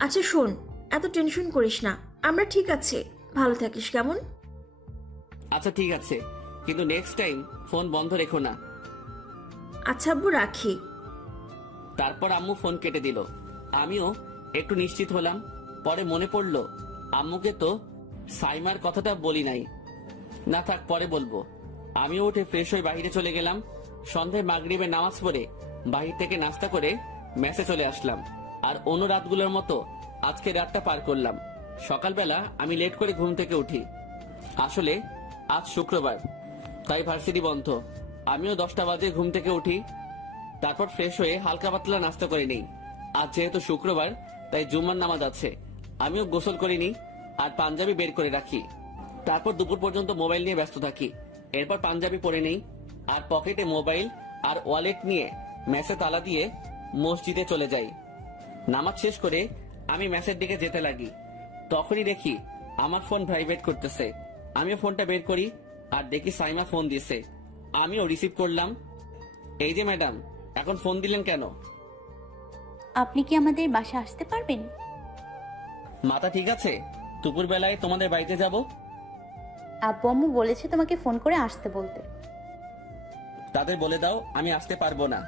আচ্ছা শোন, এত টেনশন করিস না, আমরা ঠিক আছি, ভালো থাকিস কেমন? আচ্ছা ঠিক আছে, কিন্তু নেক্সট টাইম ফোন বন্ধ রেখো না। আচ্ছা আব্বু, রাখি। তারপর আম্মু ফোন কেটে দিল। আমিও একটু নিশ্চিত হলাম। পরে মনে পড়লো আম্মুকে তো সাইমার কথাটা বলি নাই। না থাক, পরে বলবো। আমিও উঠে ফ্রেশ হয়ে বাইরে চলে গেলাম। সন্ধ্যায় মাগরিবের নামাজ পড়ে বাহির থেকে নাস্তা করে মেসে চলে আসলাম। আর অন্য রাতগুলোর মতো আজকে রাতটা পার করলাম। সকালবেলা আমি লেট করে ঘুম থেকে উঠি। আসলে আজ শুক্রবার, তাই ভার্সিটি বন্ধ। আমিও 10টা বাজে ঘুম থেকে উঠি। তারপর ফ্রেশ হয়ে হালকা পাতলা নাস্তা করে নেই। আজ যেহেতু শুক্রবার, তাই জুম্মার নামাজ আছে। আমিও গোসল করিনি আর পাঞ্জাবি বের করে রাখি। তারপর দুপুর পর্যন্ত মোবাইল নিয়ে ব্যস্ত থাকি। এরপর পাঞ্জাবি পরে নেই আর পকেটে মোবাইল আর ওয়ালেট নিয়ে মেসে তালা দিয়ে মসজিদে চলে যাই। নামাজ শেষ করে আমি মেসের দিকে যেতে লাগি। তখনই দেখি আমার ফোন ভাইব্রেট করতেছে। আমিও ফোনটা বের করি আর দেখি সাইমা ফোন দিয়েছে। আমিও রিসিভ করলাম। এই যে ম্যাডাম, এখন ফোন দিলেন কেন? আপনি কি আমাদের বাসা আসতে পারবেন? মাথা ঠিক আছে? দুপুর বেলায় তোমাদের বাড়িতে যাব। আব্বু আম্মু বলেছে তোমাকে ফোন করে আসতে বলতে। তাদের বলে দাও আমি আসতে পারবো না।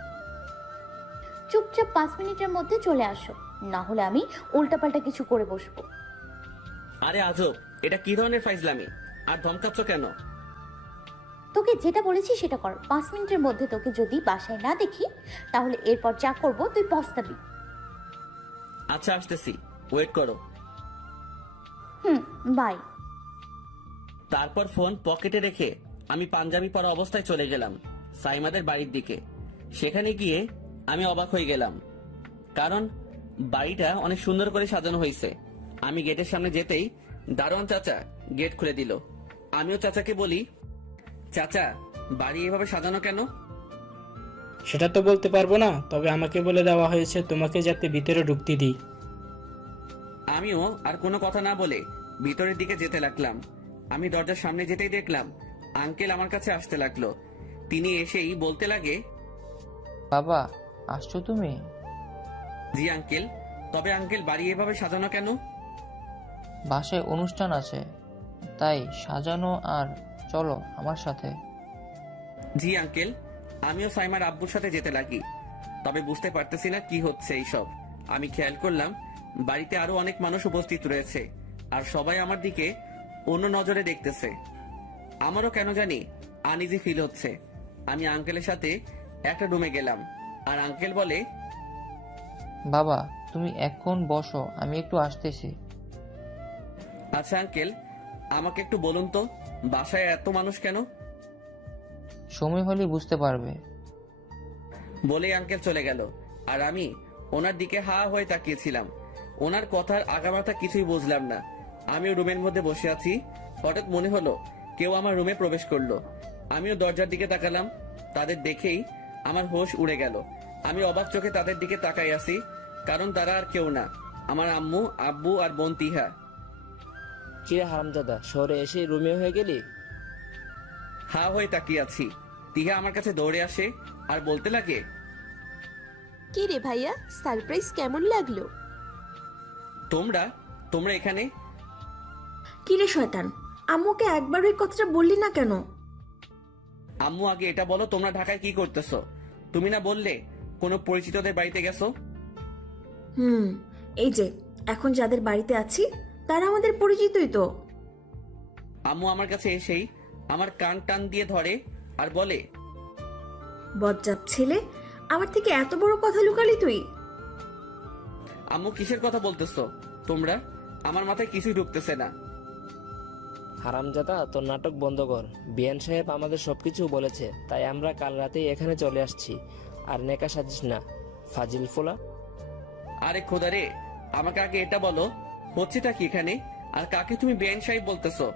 চুপচাপ 5 মিনিটের মধ্যে চলে আসো, না হলে আমি উল্টাপাল্টা কিছু করে বসবো। আরে আজব, এটা কি ধরনের ফাইজলামি? আর ধমকাচ্ছ কেন? তোকে যেটা বলেছি সেটা কর। 5 মিনিটের মধ্যে তোকে যদি বাসায় না দেখি তাহলে এরপর যা করব তুই পস্তাবি। আচ্ছা আসতেছি, ওয়েট করো। বাই। তারপর ফোন পকেটে রেখে আমি পাঞ্জাবি পরা অবস্থায় চলে গেলাম সাইমাদের বাড়ির দিকে। সেখানে গিয়ে আমি অবাক হয়ে গেলাম, কারণ বাড়িটা অনেক সুন্দর করে সাজানো হয়েছে। আমি গেটের সামনে যেতেই দারোয়ান চাচা গেট খুলে দিল। আমিও চাচাকে বলি, চাচা বাড়ি এভাবে সাজানো কেন? সেটা তো বলতে পারবো না, তবে আমাকে বলে দেওয়া হয়েছে তোমাকে যাতে ভিতরে ঢুকতে দিই। আমিও আর কোনো কথা না বলে ভিতরের দিকে যেতে লাগলাম। আমি দরজার সামনে যেতেই দেখলাম আঙ্কেল আমার কাছে আসতে লাগলো। তিনি এসেই বলতে লাগে, বাবা আসছো তুমি? জি আঙ্কেল। তবে আঙ্কেল বাড়ি এভাবে সাজানো কেন? বাসায় অনুষ্ঠান আছে তাই সাজানো। আর চলো আমার সাথে। জি আঙ্কেল। আমিও সাইমার আব্বুর সাথে যেতে লাগি, তবে বুঝতে পারতেছি না কি হচ্ছে এইসব। আমি খেয়াল করলাম বাড়িতে আরো অনেক মানুষ উপস্থিত রয়েছে আর সবাই আমার দিকে অন্য নজরে দেখতেছে। আমারও কেন জানি আনইজি ফিল হচ্ছে। আমি আঙ্কেলের সাথে একটা রুমে গেলাম আর আঙ্কেল বলে, বাবা তুমি এখন বসো, আমি একটু আসতেছি। আচ্ছা আঙ্কেল, আমাকে একটু বলুন তো বাসায় এত মানুষ কেন? সময় হলে বুঝতে পারবে। বলেই আঙ্কেল চলে গেল আর আমি ওনার দিকে হা হয়ে তাকিয়েছিলাম। ওনার কথার আগামাথা কিছুই বুঝলাম না। আমিও রুমের মধ্যে বসে আছি। হঠাৎ মনে হলো কেউ আমার রুমে প্রবেশ করলো। আমিও দরজার দিকে তাকালাম। তাদের দেখেই আমার হোশ উড়ে গেল। আমি অবাক চোখে তাদের দিকে তাকাই আছি, কারণ তারা আর কেউ না, আমার আম্মু, আব্বু আর বোন তিহা। কিরে হারামজাদা, শহরে এসে রুমে হয়ে গেলি? হা হয়ে তাকিয়ে আছি। তিহা আমার কাছে দৌড়ে আসে আর বলতে লাগে, কি রে ভাইয়া, সারপ্রাইজ কেমন লাগলো? তোমরা তোমরা এখানে? কি রে শয়তান, আম্মুকে একবার ওই কথাটা বললি না কেন? আম্মু আগে এটা বলো, তোমরা ঢাকায় কি করতেছো? তুমি না বললে কোনো পরিচিতদের বাড়িতে গেছো? এই যে এখন যাদের বাড়িতে আছি তারা আমাদের পরিচিতই তো। আম্মু আমার কাছে এসেই আমার কান টান দিয়ে ধরে আর বলে, বজ্জাত ছেলে, আমার থেকে এত বড় কথা লুকালি তুই? আম্মু কিসের কথা বলতেছো তোমরা? আমার মাথায় কিছুই ঢুকতেছে না। হারামজাদা, তোর নাটক বন্ধ কর। বিয়ান সাহেব আমাদের সবকিছু বলেছে, তাই আমরা কাল রাতেই এখানে চলে আসছি। আর নেকা সাজিস না, ফাজিল ফোলা। আরে খোদা রে, আমাকে আগে এটা বলো হচ্ছেটা কি এখানে, আর কাকে তুমি বেআইন সাহেব বলতেছো?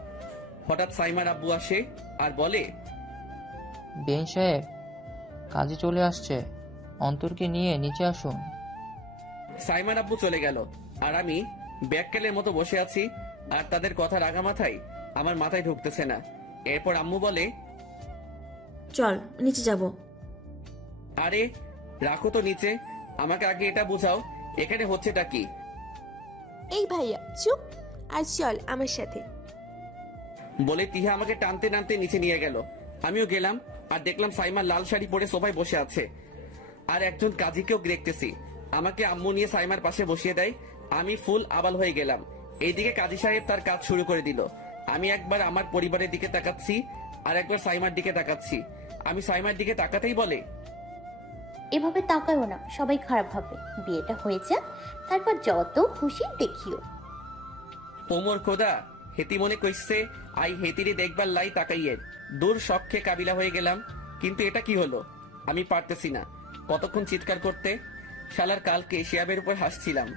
হঠাৎ সাইমার আব্বু আসে আর বলে, বেন সাহেব কাজে চলে আসছে, অন্তরকে নিয়ে নিচে আসুন। সাইমার আব্বু চলে গেল আর আমি ব্যাককেলের মতো বসে আছি। আর তাদের কথার আগামাথায় আমার মাথায় ঢুকতেছে না। এরপর আম্মু বলে, চল নিচে যাব। আরে রাখো তো নিচে, আমাকে আগে এটা বুঝাও এখানে হচ্ছেটা কি। এই ভাইয়া চুপ, আর চল আমার সাথে। বলে তিহা আমাকে টানতে টানতে নিচে নিয়ে গেল। আমিও গেলাম আর দেখলাম সাইমা লাল শাড়ি পরে সোফায় বসে আছে আর একজন কাজীকেও দেখতেছি। আমাকে আম্মু নিয়ে সাইমার পাশে বসিয়ে দেয়। আমি ফুল আবাল হয়ে গেলাম। এইদিকে কাজী সাহেব তার কাজ শুরু করে দিল। আমি একবার আমার পরিবারের দিকে তাকাচ্ছি আর একবার সাইমার দিকে তাকাচ্ছি। আমি সাইমার দিকে তাকাতেই বলে, এভাবে তাকায়ও না, সবাই খারাপ ভাবে। বিয়েটা হয়েছে, তারপর যত খুশি দেখিও। ওমর খোদা, হেতি মনে কইছে আই হেতিরে দেখবার লাই তাকাইয়ের। দূর শখে কাবিলা হয়ে গেলাম। কিন্তু এটা কি হলো? আমি পারতেছি না কতক্ষণ চিৎকার করতে। শালার কালকে শিয়াবের উপর হাসছিলাম,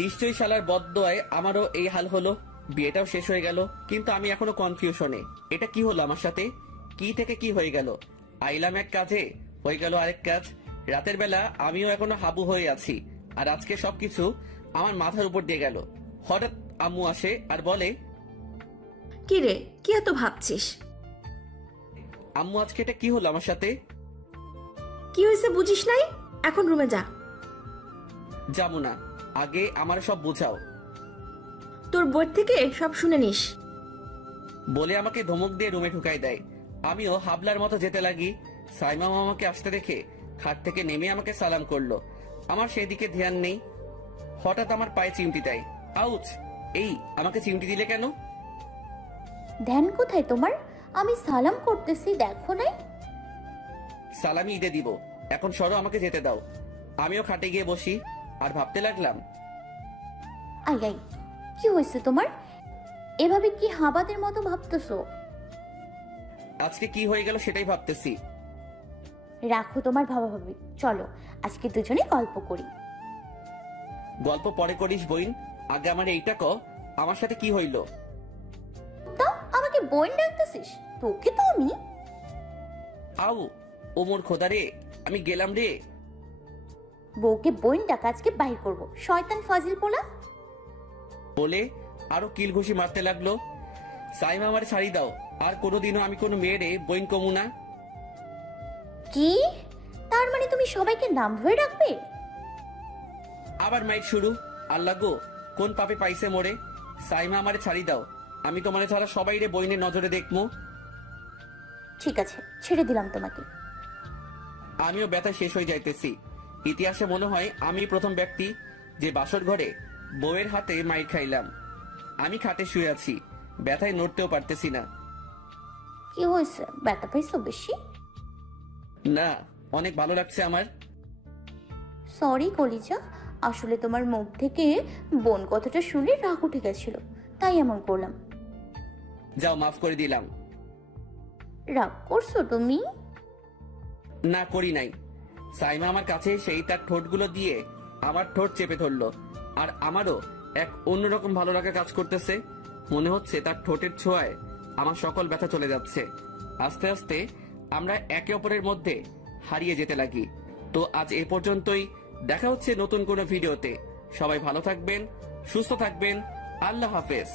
নিশ্চয়ই শালার বদদোয়ায় আমারও এই হাল হলো। বিয়েটাও শেষ হয়ে গেল, কিন্তু আমি এখনো কনফিউশনে। এটা কি হলো আমার সাথে? কি থেকে কি হয়ে গেল? আইলাম এক কাজে, হয়ে গেল আরেক কাজ। রাতের বেলা আমিও এখনো হাবু হয়ে আছি, আর আজকে সবকিছু আমার মাথার উপর দিয়ে গেল। হঠাৎ আম্মু আসে আর বলে, কি রে, কি এত ভাবছিস? আম্মু আজকে এটা কি হলো আমার সাথে? কি হয়েছে বুঝিস নাই? এখন রুমে যা। যাবো না, আগে আমার সব বোঝাও। তোর বই থেকে সব শুনে নিস। বলে আমাকে ধমক দিয়ে রুমে ঢুকাই দেয়। আমিও হাবলার মতো যেতে লাগি। সাইমা আমাকে আসতে দেখে খাট থেকে নেমে আমাকে সালাম করলো। আমার সেদিকে ধ্যান নেই। হঠাৎ আমার পায়ে চিমটি দেয়। আউচ! এই, আমাকে চিমটি দিলে কেন? ধ্যান কোথায় তোমার? আমি সালাম করতেছি, দেখো নাই? সালামি ঈদে দিব, এখন সরো, আমাকে যেতে দাও। আমিও খাটে গিয়ে বসি আর ভাবতে লাগলাম, আই আই, কি হয়েছে তোমার? এভাবে কি হাবাদের মতো ভাবতেছো? আজকে কি হয়ে গেল সেটাই ভাবতেছি। রাখো তোমার ভাবাভাবি, চলো আজকে দুজনে গল্প করি। গল্প পরে করিস বইন, আগে আমার এইটা ক, আমার সাথে কি হইল? তা আমাকে বোন ডাকতেছিস? তোকে তো আমি আউ, ও মোর খোদা রে, আমি গেলাম রে। বউকে বোন ডাকা আজকে বাহির করবো, শয়তান ফাজিল পোলা। বলে আরো কিল ঘুষি মারতে লাগলো। সাইমা আমার ছাড়ি দাও, আর কোনোদিনও আমি কোনো মেয়েরে বইন কমু না। কি? তার মানে তুমি সবাইকে নাম ধরে রাখবে? আবার মাইক শুরু। আল্লাহ গো, কোন পাপে পাইছে মোরে। সাইমা আমারে ছাড়ি দাও, আমি তোমারে ছাড়া সবাই রে বইনের নজরে দেখমু। ঠিক আছে, ছেড়ে দিলাম তোমাকে। আমিও ব্যথা শেষ হয়ে যাইতেছি। ইতিহাসে মনে হয় আমি প্রথম ব্যক্তি যে বাসর ঘরে বউয়ের হাতে মাইর খাইলাম। আমি খাটে শুয়ে আছি, ব্যথায় নড়তেও পারতেছি না। কি হয়েছে, ব্যথা পাইছো বেশি? না, অনেক ভালো লাগছে আমার। সরি কলিজা, আসলে তোমার মুখ থেকে বোন কথাটা শুনে রাগ উঠে গেছিল, তাই এমন করলাম। যাও, মাফ করে দিলাম। রাগ করছো তুমি? না, করি নাই। সাইমা আমার কাছে সেই তার ঠোঁটগুলো দিয়ে আমার ঠোঁট চেপে ধরলো, আর আমারও এক অন্যরকম ভালো লাগা কাজ করতেছে। মনে হচ্ছে তার ঠোঁটের ছোঁয়ায় আমার সকল ব্যথা চলে যাচ্ছে। আস্তে আস্তে আমরা একে অপরের মধ্যে হারিয়ে যেতে লাগি। তো আজ এ পর্যন্তই, দেখা হচ্ছে নতুন কোনো ভিডিওতে। সবাই ভালো থাকবেন, সুস্থ থাকবেন। আল্লাহ হাফেজ।